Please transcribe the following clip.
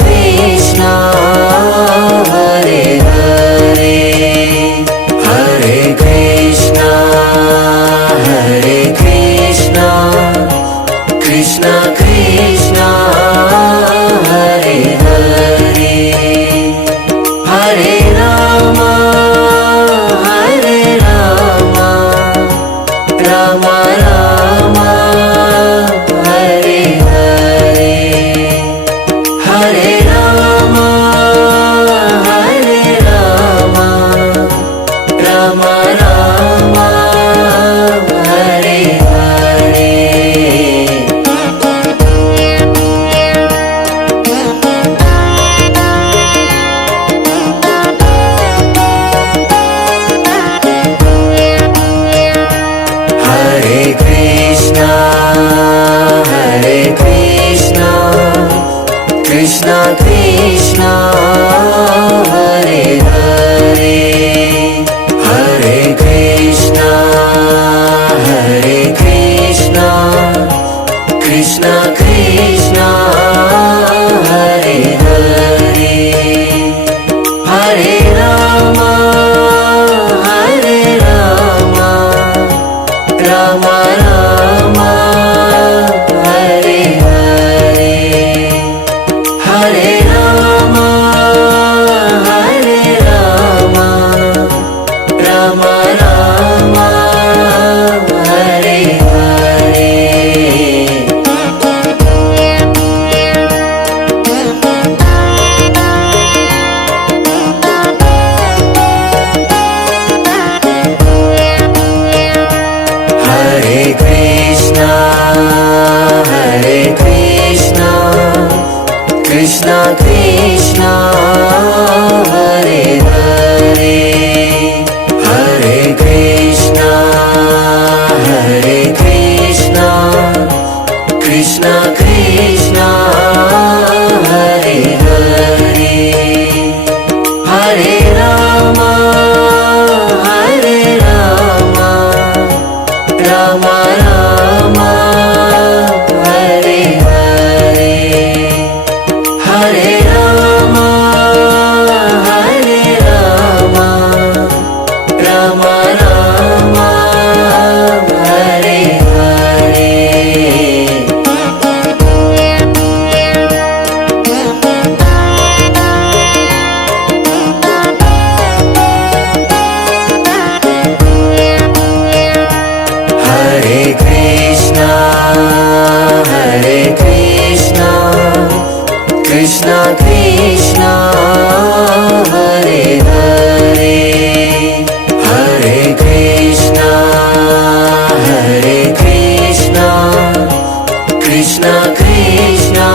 Krishna Hare Hare Hare Krishna Krishna Krishna Hare Hare Hare Ram Ram Ram Hare Hare Hare Ram Ram Ram Hare Hare Hare Krishna Krishna Krishna Hare Hare Hare Krishna Krishna Krishna Hare Hare Hare Ram Ram Ram Hare Hare Hare Ram Ram Ram Hare Hare Hare Krishna Krishna Krishna Hare Hare Hare Krishna Krishna Krishna Hare Hare Hare Ram Ram Ram Hare Hare Hare Ram Ram Ram Hare Hare Hare Krishna Krishna Krishna Hare Hare Hare Krishna Krishna Krishna